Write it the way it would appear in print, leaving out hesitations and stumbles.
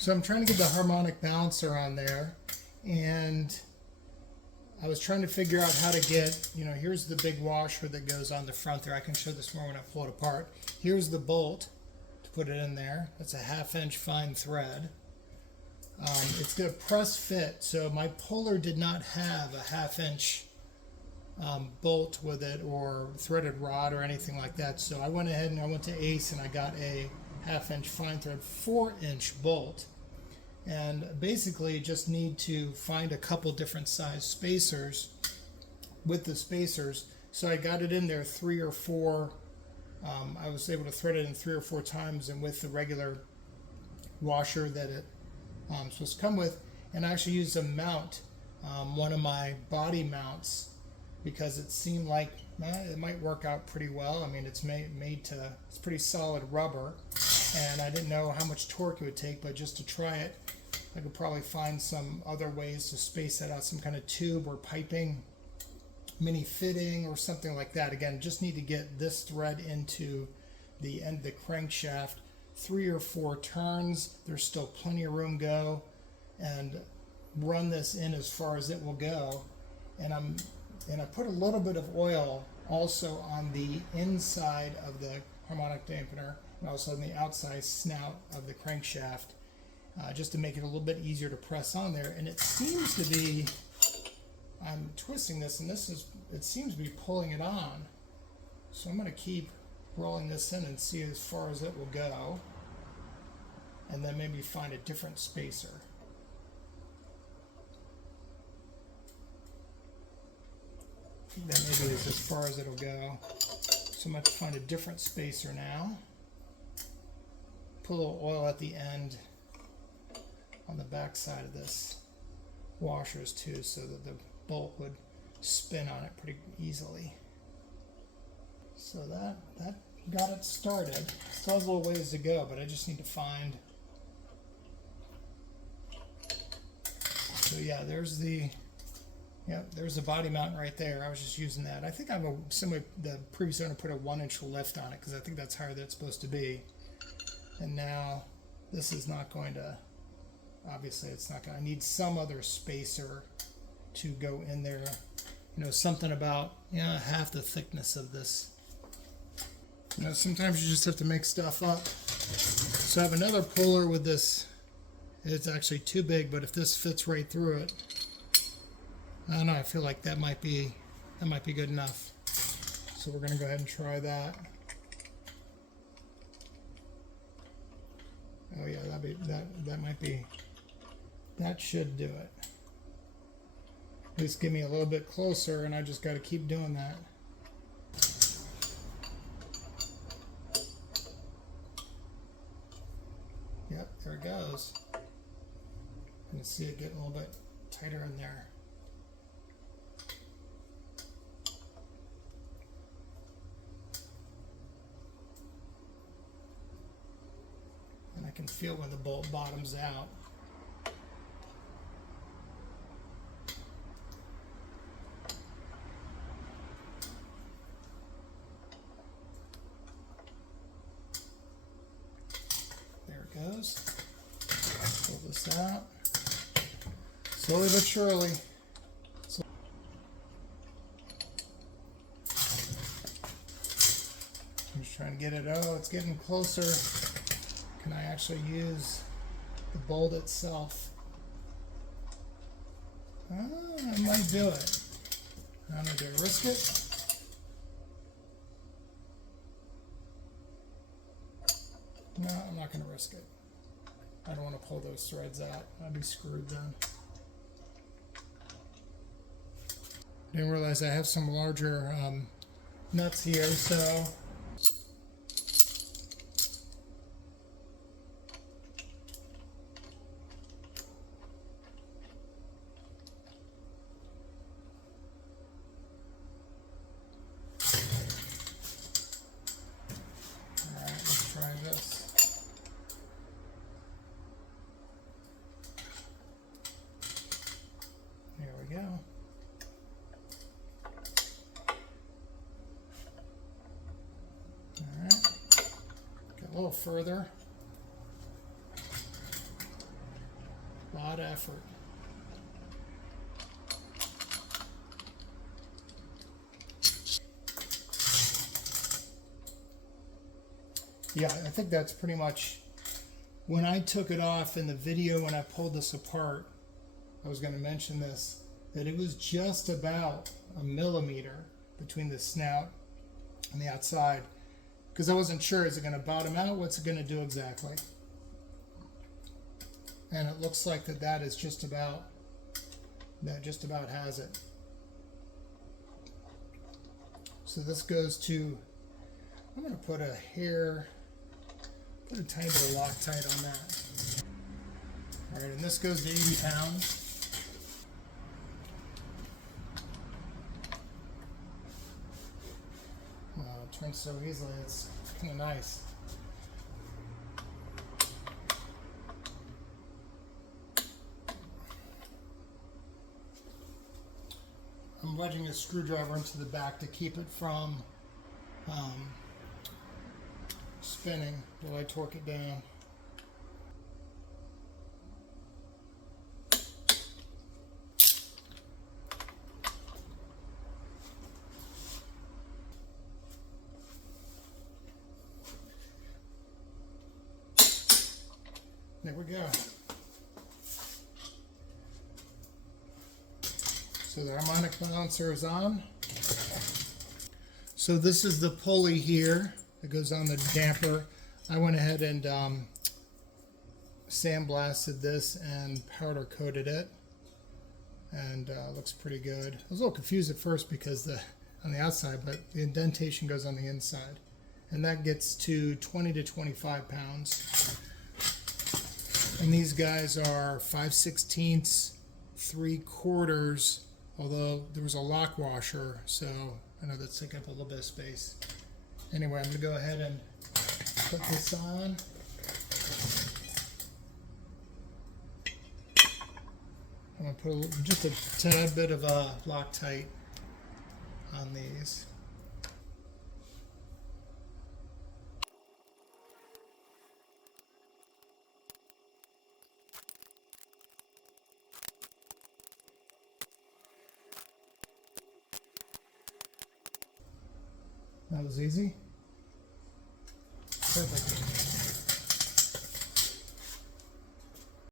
So I'm trying to get the harmonic balancer on there, and I was trying to figure out how to get, here's the big washer that goes on the front there. I can show this more when I pull it apart. Here's the bolt to put it in there. That's a 1/2 inch fine thread. It's going to press fit, so my puller did not have a 1/2 inch bolt with it or threaded rod or anything like that. So I went ahead and I went to Ace and I got a 1/2 inch fine thread 4-inch bolt. And basically just need to find a couple different size spacers with the spacers. So I got it in there 3 or 4. I was able to thread it in 3 or 4 times, and with the regular washer that it supposed to come with. And I actually used a mount, one of my body mounts, because it seemed like it might work out pretty well. I mean, it's it's pretty solid rubber, and I didn't know how much torque it would take, but just to try it, I could probably find some other ways to space that out, some kind of tube or piping, mini fitting or something like that. Again, just need to get this thread into the end of the crankshaft. 3 or 4 turns, there's still plenty of room go, and run this in as far as it will go. And I put a little bit of oil also on the inside of the harmonic dampener and also on the outside snout of the crankshaft, just to make it a little bit easier to press on there. And it seems to be, I'm twisting this, and it seems to be pulling it on. So I'm going to keep rolling this in and see as far as it will go, and then maybe find a different spacer. I think that maybe is as far as it'll go. So I'm going to find a different spacer now. Put a little oil at the end on the back side of this washers too, so that the bolt would spin on it pretty easily. So that got it started. Still has a little ways to go, but I just need to find. So yeah, there's the body mount right there. I was just using that. I think the previous owner put a 1-inch lift on it because I think that's higher than it's supposed to be. And now this is not going to, obviously it's not going to, I need some other spacer to go in there. Something about, half the thickness of this. Sometimes you just have to make stuff up. So I have another puller with this. It's actually too big, but if this fits right through it, I don't know, I feel like that might be good enough. So we're going to go ahead and try that. Oh yeah, that should do it. At least get me a little bit closer, and I just got to keep doing that. Yep, there it goes. You can see it getting a little bit tighter in there. And I can feel when the bolt bottoms out. There it goes. Pull this out. Slowly but surely. I'm just trying to get it. Oh, it's getting closer. Can I actually use the bolt itself? I might do it. I don't know, do I risk it? No, I'm not going to risk it. I don't want to pull those threads out. I'd be screwed then. Didn't realize I have some larger nuts here, so further. A lot of effort. Yeah, I think that's pretty much, when I took it off in the video, when I pulled this apart, I was going to mention this, that it was just about a millimeter between the snout and the outside, because I wasn't sure, is it going to bottom out? What's it going to do exactly? And it looks like that is just about, that just about has it. So this goes to, I'm going to put a hair, put a tiny bit of Loctite on that. All right, and this goes to 80 pounds. It turns so easily, it's kind of nice. I'm wedging a screwdriver into the back to keep it from spinning while I torque it down. There we go. So the harmonic balancer is on. So this is the pulley here that goes on the damper. I went ahead and sandblasted this and powder coated it, and looks pretty good. I was a little confused at first because on the outside, but the indentation goes on the inside, and that gets to 20 to 25 pounds. And these guys are 5/16, 3/4, although there was a lock washer, so I know that's taking up a little bit of space. Anyway, I'm going to go ahead and put this on. I'm going to put just a tad bit of Loctite on these. That was easy. Perfect.